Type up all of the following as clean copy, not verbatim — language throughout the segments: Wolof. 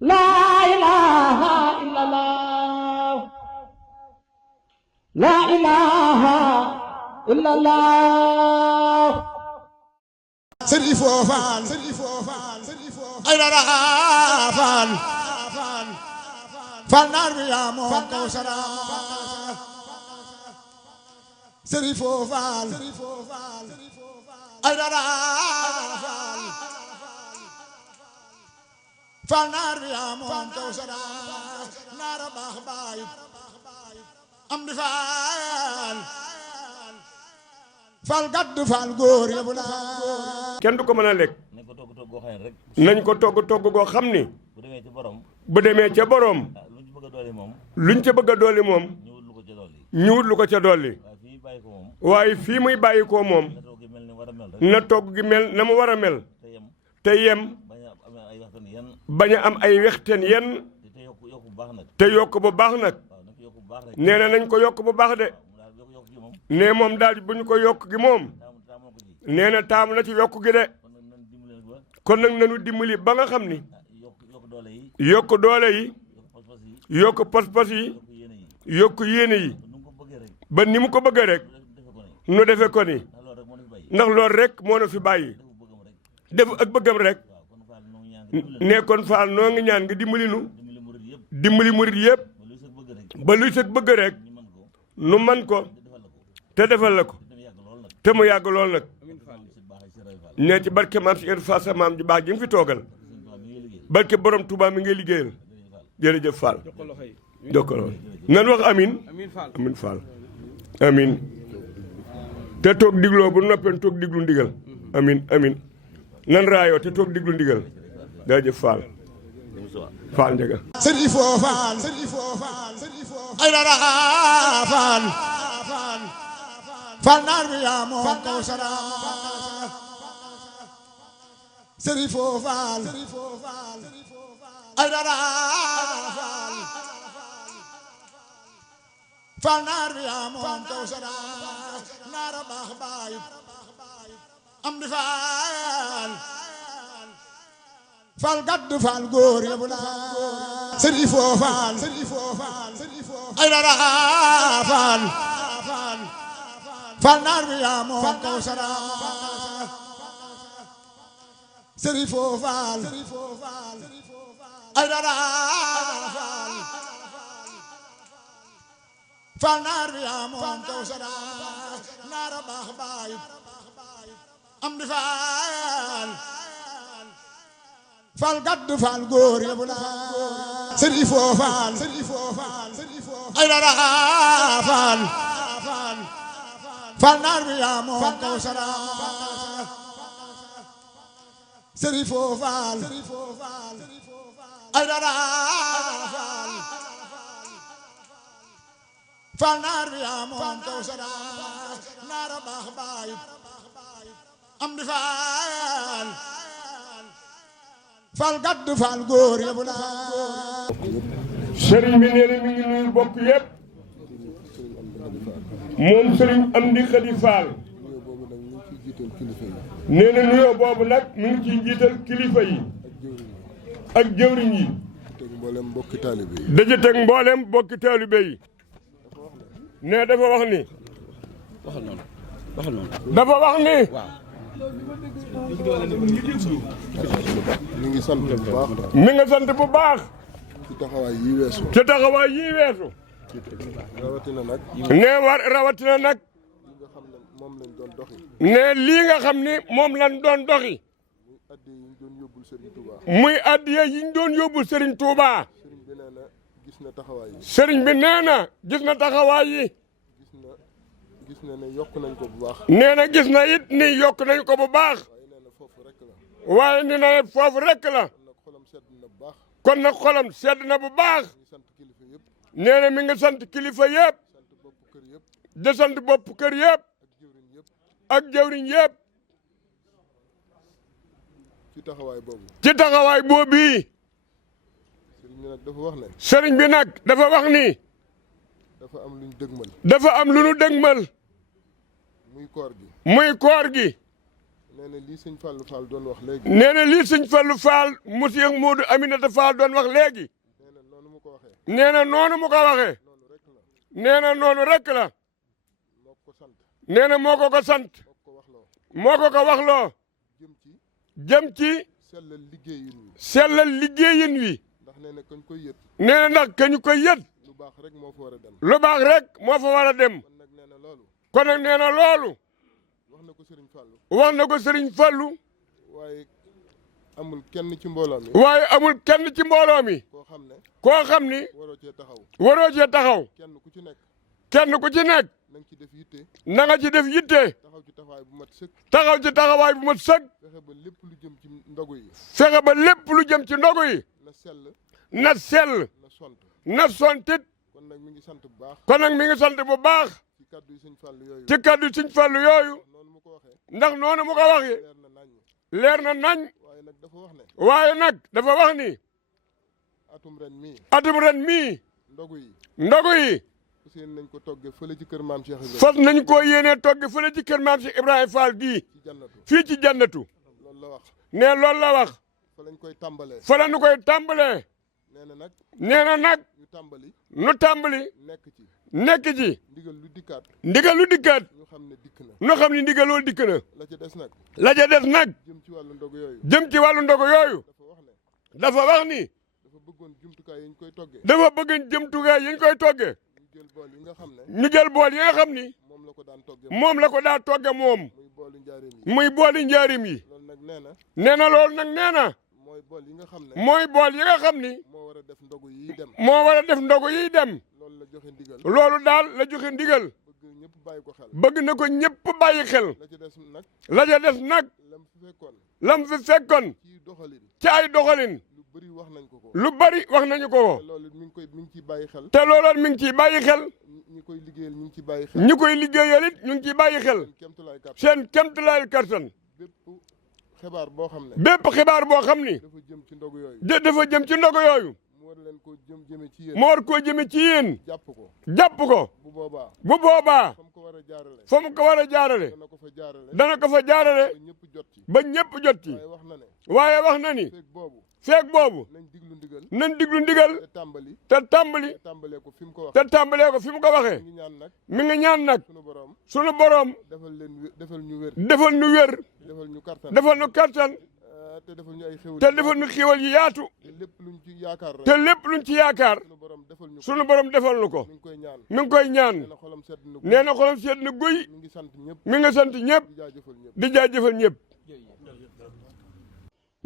لا إله إلا الله لا إله إلا الله Serif Fall ay dara Fall Fall naar bi yaa moom Kawsara Serif Fall ay dara Fall naar bi yaa moom Kawsara naara baax baay am di Fall Fall gaddu Fall góor yëpp la kenn du ko mën a lekk nañ ko togg goo xam ni bu demee ca borom luñ ca bëgg a dolli moom ñu wut lu ko ca dolli waaye fii muy bàyyi ko moom na togg gi mel na mu war a mel te yem bañ a am ay wexteen yenn te yokk bu baax nag nee na nañ ko yokk bu baax de nee moom daal bu ñu ko yokk gi moom nee na taamu na ci yokk gi de kon nag nañu dimbali ba nga xam ni yokk doole yi yokk pas-pas yi yokk yéene yi ba ni mu ko bëggee rek nu defe ko ni ndax loolu rek moo na fi bàyyi def ak bëggam rek ne kon Fall noo ngi ñaan nga dimbali nu dimbali murit yëpp ba luy sëg bëgg rek nu man ko te defal la ko te mu yàgg lool nag ne ci barke maam si Fall sa maam ji baax ji nga fi toogal barke borom Touba mi ngay liggéeyal jërëjëf Fall jokkalo nan wax amin amin Fall amin te toog digloo bu noppeen toog diglu ndigal amin amin nan raayoo te toog diglu ndigal jërëjëf Fall Fall njëga Serif Fall ay dara Fall Fall naar bi yaa moom Kawsara Serif Fall ay dara Fall naar bi yaa moom Kawsara naara baax baay am di Fall Fall gaddu Fall góor yëpp la Serif Fall ay dara Fall Fall naar bi yaa moom Kawsara Serif Fall ay dara Fall naar bi yaa moom Kawsara naara baax baay am di Fall Fall gaddu Fall góor yëpp la Serif Fall ay dara Fall Fall naar bi yaa moom Kawsara Serif Fall ay dara Fall naar bi yaa moom Kawsara naara baax baay am di Fall Fall gaddu Fall góor yëpp la sëriñ bi nee na mi ngi nuyu bokk yëpp moom sëriñ Amdi Khady Fall nee na nuyoo boobu nag mu ngi ciy jiital kilifa yi ak jëwriñ yi daje teg mboolem bokki taalibe yi ne dafa wax ni dafa wax ni mi ngi sant bu baax. mi nga sant bu baax. ci taxawaay yi weesu. ci taxawaay yi weesu. rawatina nag. ne war rawatina nag. ne lii nga xam ni moom lañ doon doxi. muy addiya yi ñu doon yóbbul Serigne Touba. Serigne bi nee na gis na taxawaay yi. gis na ne yokk nañ ko bu baax. nee na gis na it ni yokk nañ ko bu baax. waaye ni na foofu rek la. kon nag xolam sedd na bu baax. nee na mi nga sant kilifa yëpp. di sant bopp kër yëpp. ak jëwriñ yëpp. ci taxawaay boobu. ci taxawaay boobu. sëriñ bi nag dafa wax ne. sëriñ bi nag dafa wax ni. dafa am lu ñu dëgmal. dafa am lu ñu dëgmal. muy koor gi. muy koor gi. nee na lii sëñ Fallou Fall doon wax léegi. nee na lii sëñ Fallou Fall monsieur Modou Aminata Fall doon wax léegi. nee na noonu mu ko waxee. nee na noonu mu ko waxee. noonu rek la. nee na noonu rek la. moo ko sant. nee na moo ko sant. moo ko waxloo. jëm ci. sellal liggéeyin wi. sellal liggéeyin wi. ndax nee na kañ koy yët. nee na ndax kañu koy yët. lu baax rek moo fa war a dem. lu baax rek moo fa war a dem. kon nag nee na loolu. kon nag nee na loolu. wax na ko Serigne Fallou. wax na ko Serigne Fallou. waaye amul kenn ci mbooloo mi. waaye amul kenn ci mbooloo mi. koo xam ne. koo xam ni. waroo cee taxaw. waroo cee taxaw. kenn ku ci nekk. kenn ku ci nekk. na nga ci def yitte. na nga ci def yitte. taxaw ci taxawaay bu mat sëkk. taxaw ci taxawaay bu mat sëkk. fexe ba lépp lu jëm ci ndogu yi. fexe ba lépp lu jëm ci ndogu yi. na sell. na sell. na sont. na sontit. kon nag mi ngi sant bu baax. kon nag mi ngi sant bu baax. ci kaddu yi sëñ Fallou yooyu. ci kaddu sëñ Fallou yooyu. noonu mu ko waxee. ndax noonu mu ko waxee. leer na nañ. leer na nañ. waaye nag dafa wax ne. waaye nag dafa wax ni. atum ren mii. atum ren mii. ndogu yi. ndogu yi. fas yéene nañ ko toggee fële ci kër maam Cheikh Ibrahima. fas nañ koo yéenee togg fële ci kër maam Cheikh Ibrahima Fall gii. ci jannatu. fii ci jannatu. loolu la wax. nee loolu la wax. fa lañ koy tàmbalee. fa la ñu koy tàmbalee. nee na nag. nee na nag. ñu tàmbali. nu tàmbali. nekk ci. nekk ci. ndigal lu dikkaat. ndigal lu dikkaat. ñu xam ne dikk na. nu xam ni ndigal loolu dikk na. la ca des nag. la ca des nag. jëm ci wàllu ndogu yooyu. jëm ci wàllu ndogu yooyu. dafa wax ne. dafa wax ni. dafa bëggoon jumtukaay yi ñu koy toggee. dafa bëgg jëmtukaay yi ñu koy toggee. ñu jël bool yi nga xam ne. ñu jël bool yi nga xam ni. moom la ko daan toggee. moom la ko daa togge moom. muy boolu njaareem yi. muy booli njaarim yi. loolu nag nee na. nee na loolu nag nee na. mooy bool yi nga xam ne. mooy bool yi nga xam ni. moo war a def ndogu yi dem. moo war a def ndogu yiy dem. loolu la joxe ndigal. loolu daal la joxe ndigal. bëgg ñëpp bàyyi ko xel. bëgg na ko ñëpp bàyyi xel. la ca des nag. la ca des nag. lam fi fekkoon. lam fi fekkoon. ci doxalin. ci ay doxalin. lu bëri wax nañ ko ko. lu bari wax nañu ko ko. te loolu mi ngi ciy bàyyi xel. te looloon mi ngi ciy bàyyi xel. ñi koy liggéeyal ñu ngi ciy bàyyi xel. ñi koy liggéeyal it ñu ngi ciy bàyyi xel. seen kemtulaay kartan. bépp xibaar boo xam ne. bépp xibaar boo xam ni. dafa jëm ci ndogu yooyu. dafa jëm ci ndogu yooyu. mu war leen koo jëme ci yéen. mu war koo jëme ci yéen. jàpp ko. jàpp ko. bu boobaa. bu boobaa. fa mu ko war a jaarale. fa mu ko war a jaarale. dana ko fa jaarale. dana ko fa jaarale. ba ñëpp jot ci. ba ñëpp jot ci. waaye wax na ne. waaye wax na ni. feeg boobu. feeg boobu. nañ diglu ndigal. nañ diglu ndigal. te tàmbali. te tàmbali. te tàmbalee ko fi mu ko wax. te tàmbalee ko fi mu ko waxee. mi ngi ñaan nag. mi ngi ñaan nag. sunu borom. sunu borom. defal ñu wér. defal ñu wér. defal ñu kartan. defal ñu kartan. te defal ñu ay xéwal. te defal ñu xéwal yi yaatu. te lépp luñ ci yaakaar rek. te lépp luñ ci yaakaar. sunu borom defal ñu ko. sunu borom defal ñu ko. mi ngi koy ñaan. mi ngi koy ñaan. nee na xolam sedd na guy. nee na xolam sedd na guy. mi ngi sant ñëpp. mi ngi sant ñëpp. di jaajëfal ñëpp. di jaajëfal ñëpp.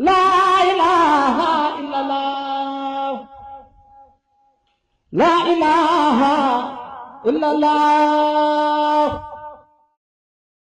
La ilaha illallah. La ilaha illallah.